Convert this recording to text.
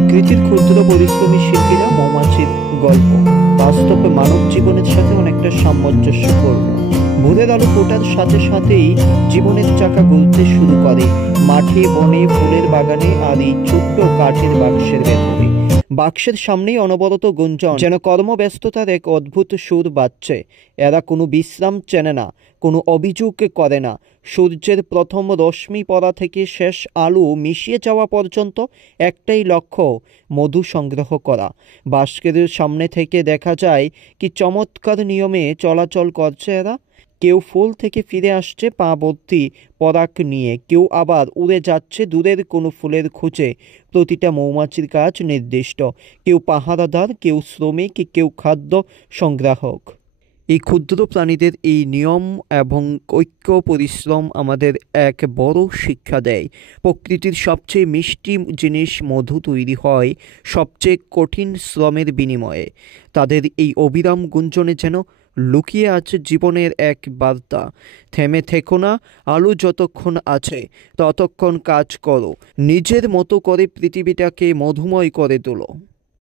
প্রকৃতির ক্ষুদ্র পরিশ্রমী শিল্পীরা মৌমাছির গল্প বাস্তবে মানব জীবনের সাথে অনেকটা সামঞ্জস্যপূর্ণ। ভোরের আলো ফোটার সাথে সাথেই জীবনের চাকা গলতে শুরু করে, মাঠে বনে, ফুলের বাগানে আর এই ছোট্ট কাঠের বাক্সের ভেতরে। বাক্সের সামনেই অনবরত গুঞ্জন, যেন কর্মব্যস্ততার এক অদ্ভুত সুর বাজছে। এরা কোনো বিশ্রাম চেনে না, কোনো অভিযোগ করে না। সূর্যের প্রথম রশ্মি পড়া থেকে শেষ আলো মিশিয়ে যাওয়া পর্যন্ত একটাই লক্ষ্য, মধু সংগ্রহ করা। বাস্কের সামনে থেকে দেখা যায় কি চমৎকার নিয়মে চলাচল করছে এরা। কেউ ফুল থেকে ফিরে আসছে পা ভর্তি পরাগ নিয়ে, কেউ আবার উড়ে যাচ্ছে দূরের কোনো ফুলের খোঁজে। প্রতিটা মৌমাছির কাজ নির্দিষ্ট, কেউ পাহারাদার, কেউ শ্রমিক, কেউ খাদ্য সংগ্রাহক। এই ক্ষুদ্র প্রাণীদের এই নিয়ম এবং ঐক্য পরিশ্রম আমাদের এক বড় শিক্ষা দেয়। প্রকৃতির সবচেয়ে মিষ্টি জিনিস মধু তৈরি হয় সবচেয়ে কঠিন শ্রমের বিনিময়ে। তাদের এই অবিরাম গুঞ্জনে যেন লুকিয়ে আছে জীবনের এক বার্তা। থেমে থেকো না, আলো যতক্ষণ আছে ততক্ষণ কাজ করো, নিজের মতো করে পৃথিবীটাকে মধুময় করে তোলো।